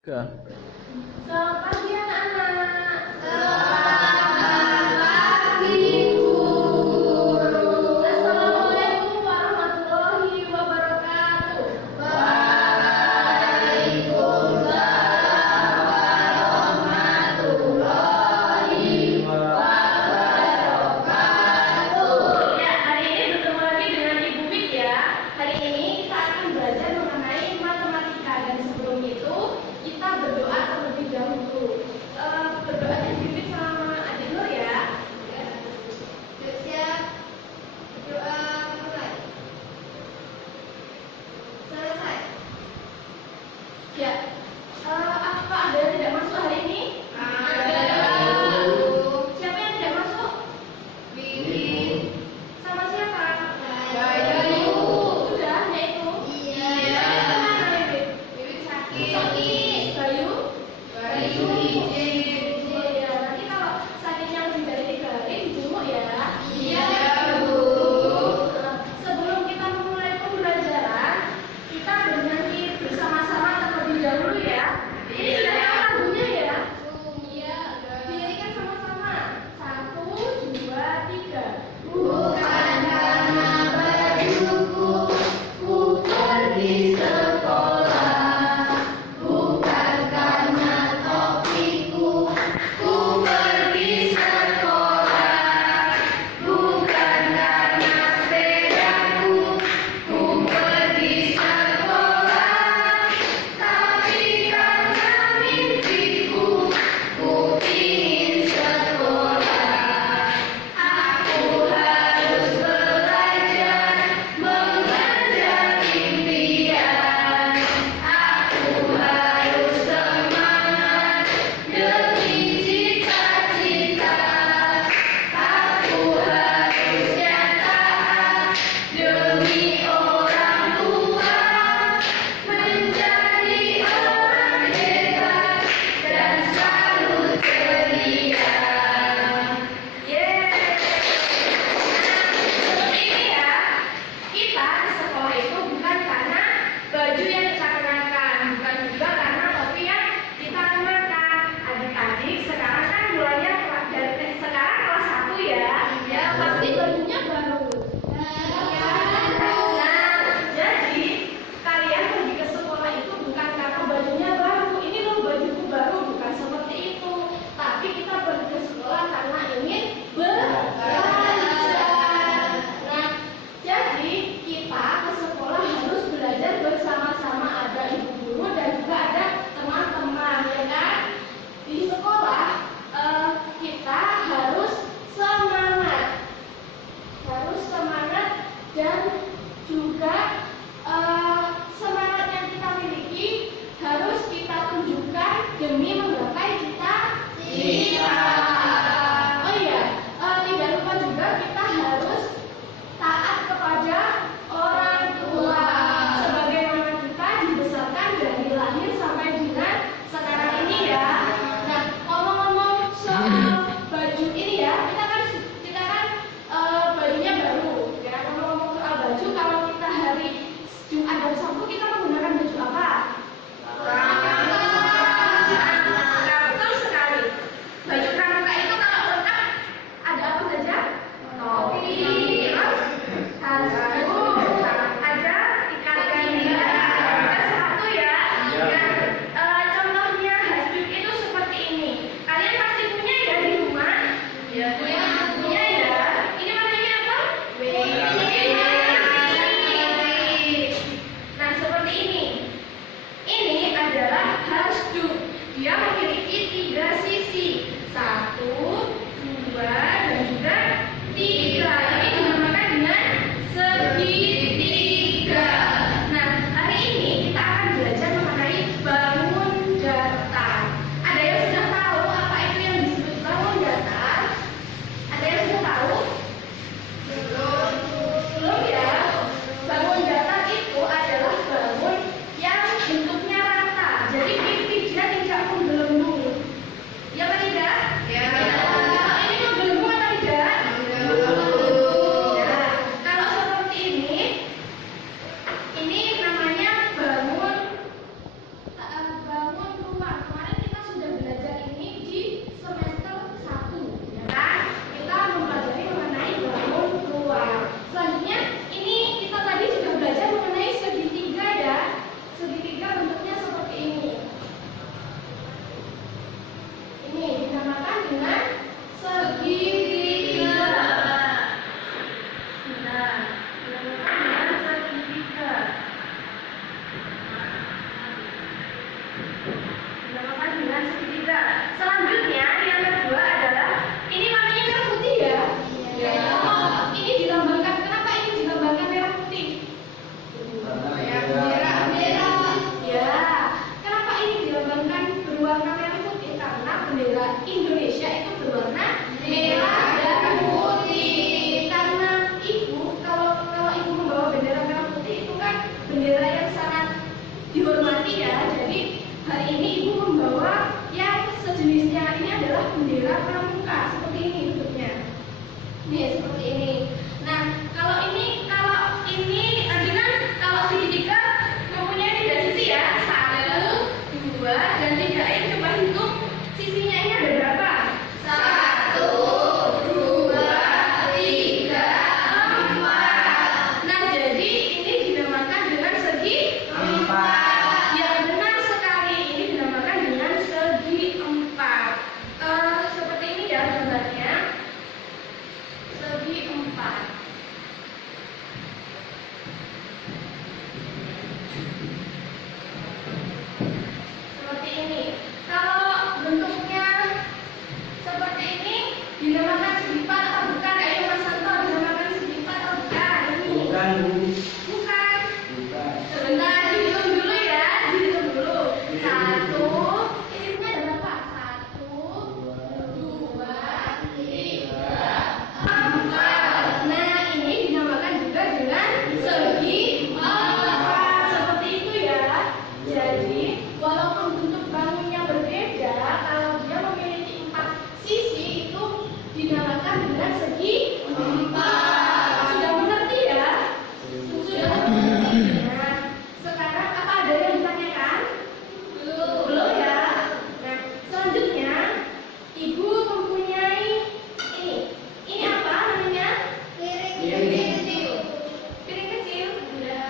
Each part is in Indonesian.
Kak. Selamat pagi anak-anak. Selamat pagi guru. Assalamualaikum warahmatullahi wabarakatuh. Waalaikumsalam warahmatullahi wabarakatuh. Ya, hari ini bertemu lagi dengan Ibu Wik ya. Hari ini kita akan belajar mengenai matematika dan sebelum itu kita berdoa terlebih dahulu. berwarna merah putih karena bendera Indonesia itu berwarna merah dan putih. Karena ibu, kalau ibu membawa bendera merah putih itu kan bendera yang sangat dihormati ya. Jadi hari ini ibu membawa yang sejenisnya. Ini adalah bendera pramuka seperti ini bentuknya. Nih seperti ini. Nah kalau ini adegan kalau segitiga mempunyai 3 sisi ya, 1, 2, dan 3. Ini coba hitung sisinya ini ada berapa? 1, 2, 3, 4. Nah jadi ini dinamakan dengan segi 4. Ya benar sekali, ini dinamakan dengan segi 4. Seperti ini ya gambarnya, segi 4. Seperti ini. Kalau bentuknya seperti ini dinamakan segi 4 atau bukan? Ayo Mas Santo, dinamakan segi 4 atau bukan? Ini. Bukan. Sebentar, dihitung dulu ya, dihitung dulu. 1, ini ada berapa? 1, 2, 3, 4. Nah, ini dinamakan juga dengan segi 4. Seperti itu ya. Jadi, walaupun bentuk bangunnya berbeda, kalau dia memiliki 4 sisi itu dinamakan dengan segi 4. Sudah mengerti ya? Sudah mengerti. Nah, sekarang apa ada yang ditanyakan? Belum ya? Nah, selanjutnya ibu mempunyai ini. Ini apa namanya? Piring kecil. Piring kecil?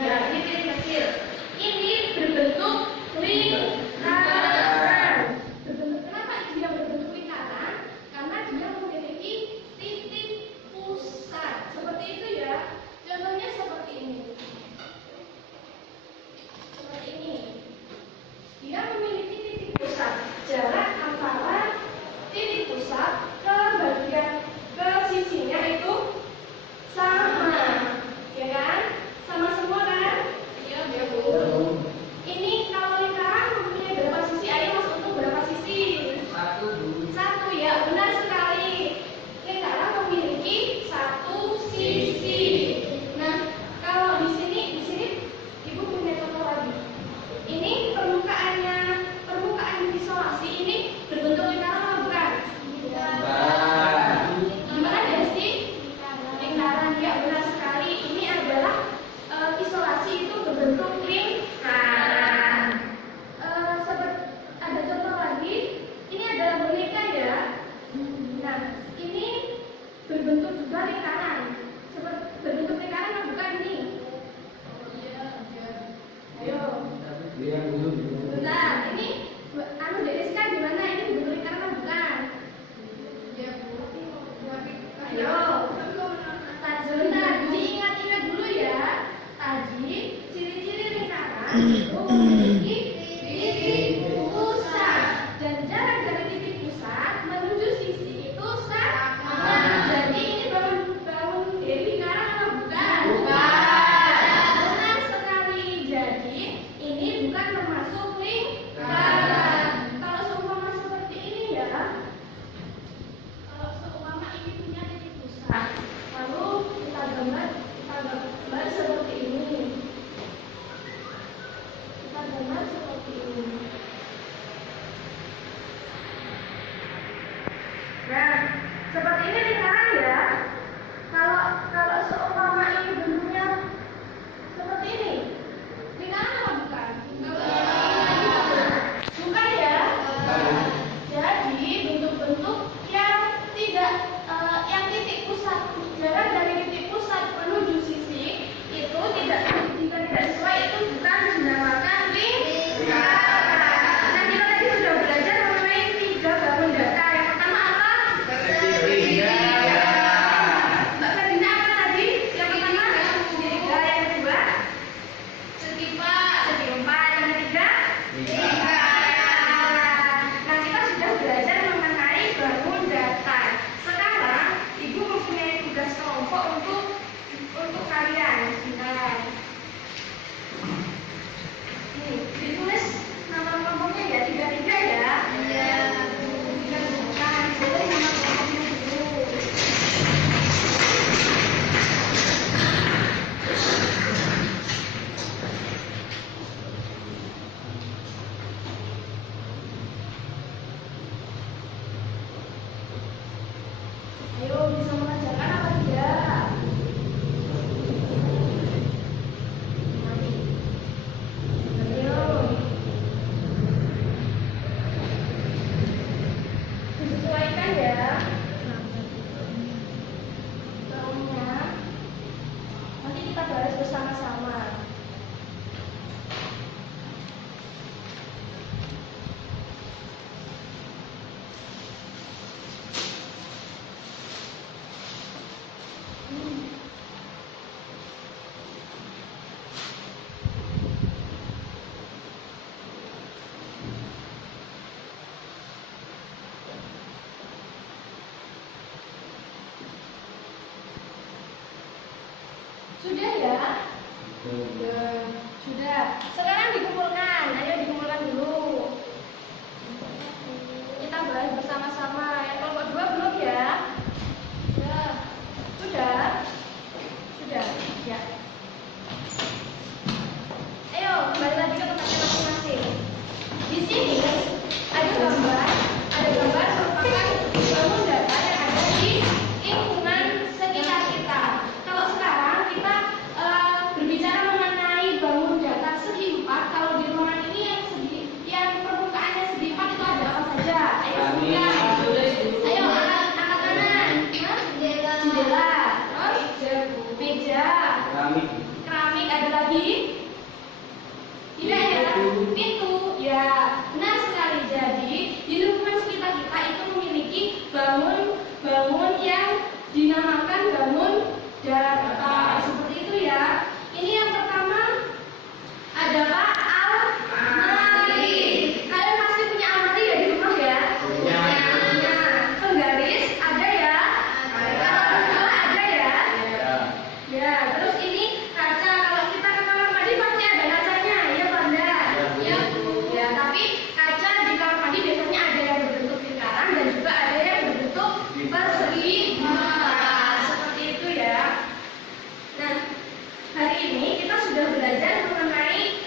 Ya, ini piring kecil. Ini berbentuk lingkaran. Kenapa dia berbentuk lingkaran? Karena dia memiliki titik pusat. Seperti itu ya. Contohnya seperti ini. Seperti ini. Dia memiliki titik pusat. Jarak antara titik pusat ke sisinya itu sama. Ya kan? Sama semua kan? Iya, Bu. Ini kalau lingkaran mempunyai berapa sisi? Ayo Mas untuk berapa sisi? 1 ya, benar sekali. Lingkaran memiliki 1 sisi. Nah, kalau di sini ibu punya contoh lagi. Ini permukaan isolasi ini berbentuk lingkaran atau bukan? Gimana Desti? Lingkaran ya, benar sekali. Ini adalah isolasi itu berbentuk lingkaran. Ada contoh lagi. Ini adalah boneka ya. Nah, ini berbentuk juga lingkaran. Berbentuk lingkaran atau bukan ini? Ayo. Bentar, ini Deriska gimana? Ini bentuk lingkaran atau bukan? Ayo. Sebentar, diingat-ingat dulu ya. Tadi ciri-ciri lingkaran itu memiliki titik pusat dan jarak dari titik pusat menuju sisi itu sama. Jadi ini bangun lingkaran atau bukan? Benar sekali. Jadi ini bukan termasuk lingkaran. Kalau seumpama seperti ini ya. Kalau seumpama ini punya titik pusat, lalu kita gambar seperti ini. Kita gambar seperti ini. Nah, seperti ini lingkaran ya. Kalau seumpama ini bentuknya seperti ini, lingkaran apa bukan? Bukan ya. Jadi bentuk-bentuk yang tidak yang titik pusat, jarak dari titik pusat menuju sisi itu jika tidak sesuai itu bukan dinamakan lingkaran. Nah, kita tadi sudah belajar mengenai 3 bangun data. Yang pertama apa? Segitiga. Mbak Ferdina apa tadi? Yang pertama segitiga. Yang kedua Sudah ya? Sudah. Sekarang dikumpulkan. Ayo dikumpulkan dulu. Kita bahas bersama-sama. Yang kelompok 2 belum ya? Sudah. Sudah. Ya. Ayo kembali lagi ke tempatnya masing-masing. Di sini ada gambar merupakan bangun data yang ada di lingkungan sekitar kita. Kalau sekarang kita berbicara mengenai bangun data segi 4, kalau di ruangan ini yang permukaannya segi 4 itu ada apa saja? Ayo sebutkan. Ayo angkat kanan. Jendela. Terus meja. Keramik ada lagi? Tidak ya? Pintu. Ya, benar sekali. Jadi di lingkungan sekitar kita itu memiliki bangun yang dinamakan bangun data. Seperti itu ya. Ini yang pertama adalah almari. Kalian pasti punya almari ya di rumah ya? Punya. Penggaris ada ya? Kalau jendela ada ya? Ya, terus ini kaca. Kalau kita ke kamar mandi pasti ada kacanya, ya Banda? Ya, Bu. Ya, tapi kaca di kamar mandi biasanya ada yang berbentuk lingkaran dan juga ada yang berbentuk persegi. Seperti itu ya. Nah, hari ini kita sudah belajar mengenai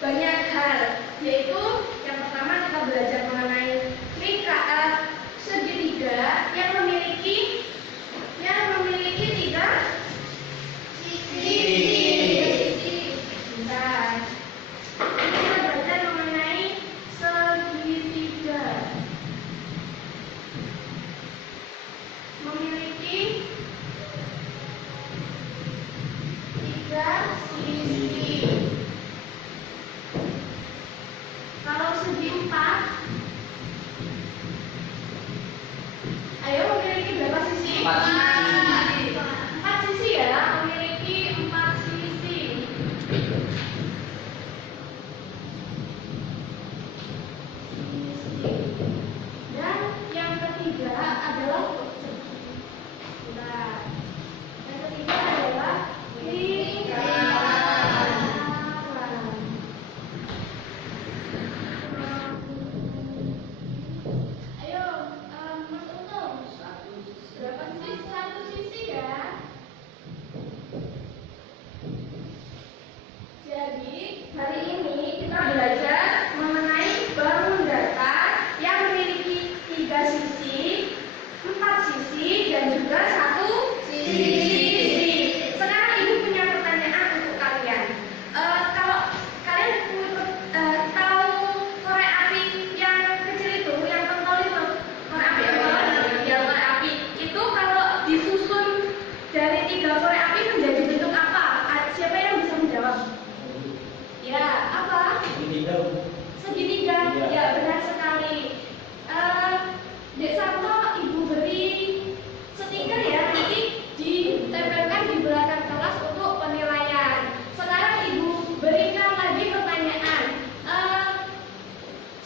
banyak hal, yaitu yang pertama kita belajar mengenai segitiga yang memiliki 3 sisi. Bentar. Kita belajar mengenai segitiga. Memiliki 3 sisi. Kalau segi 4, ayo memiliki berapa sisi? 4 sisi. 4 sisi ya, memiliki 4 sisi. Dan yang ketiga adalah lingkaran. Yang ketiga adalah lingkaran. Ayo, Mas Untung. Berapa sisi? 1 sisi ya. Jadi hari ini kita belajar mengenai bangun data yang memiliki 3 sisi, 4 sisi, dan juga 1 sisi. Sekarang Ibu punya pertanyaan untuk kalian. Kalau kalian tahu korek api yang kecil itu, yang pentol itu, korek api apa? Ya, korek api. Itu kalau disusun dari 3 korek api menjadi bentuk apa? Siapa yang bisa menjawab? Ya, apa? Segitiga. Ya, benar sekali. Dek Santo, Ibu beri stiker ya, nanti ditempelkan di belakang kelas untuk penilaian. Sekarang Ibu berikan lagi pertanyaan.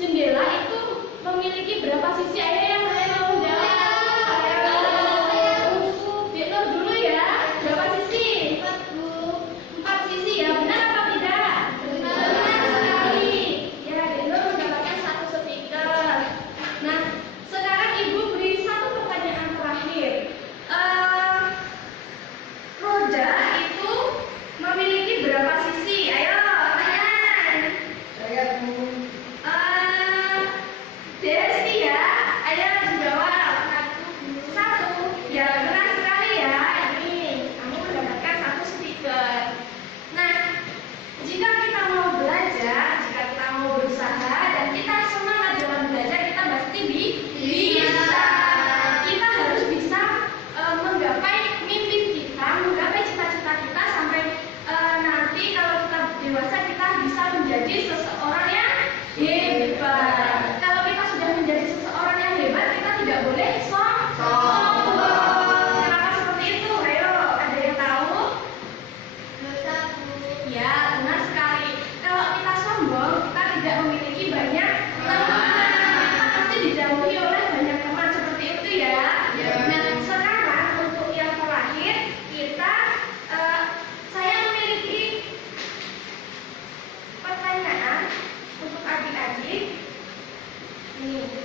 Jendela itu memiliki berapa sisi? Ayo yang mau jawab. Dek Nur dulu ya. Berapa sisi? 4 sisi ya, benar apa tidak? Benar sekali. Ya, Dek Nur mendapatkan 1 stiker. Nah, sekarang Ibu beri 1 pertanyaan terakhir. Roda itu memiliki berapa sisi? Ayo, tangan. Desti ya, ayo dijawab. Ini.